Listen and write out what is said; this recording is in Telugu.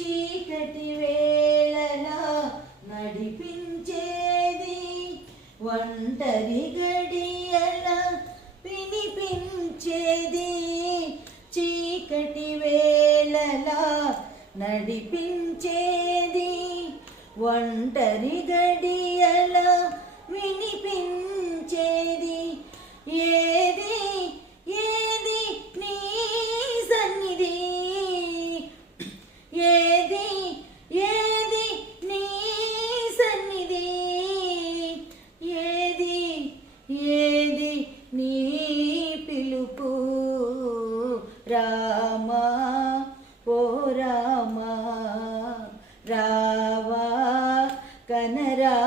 చీకటి వేళలా నడిపించేది, ఒంటరి గడియల వినిపించేది. చీకటి వేళలా నడిపించేది, ఒంటరి గడియల వినిపించేది. ఏది ఏది నీ సన్నిధి, ఏది ఏది నీ సన్నిధి, ఏది ఏది నీ పిలుపు. రామా ఓ రామా, రావా కనరా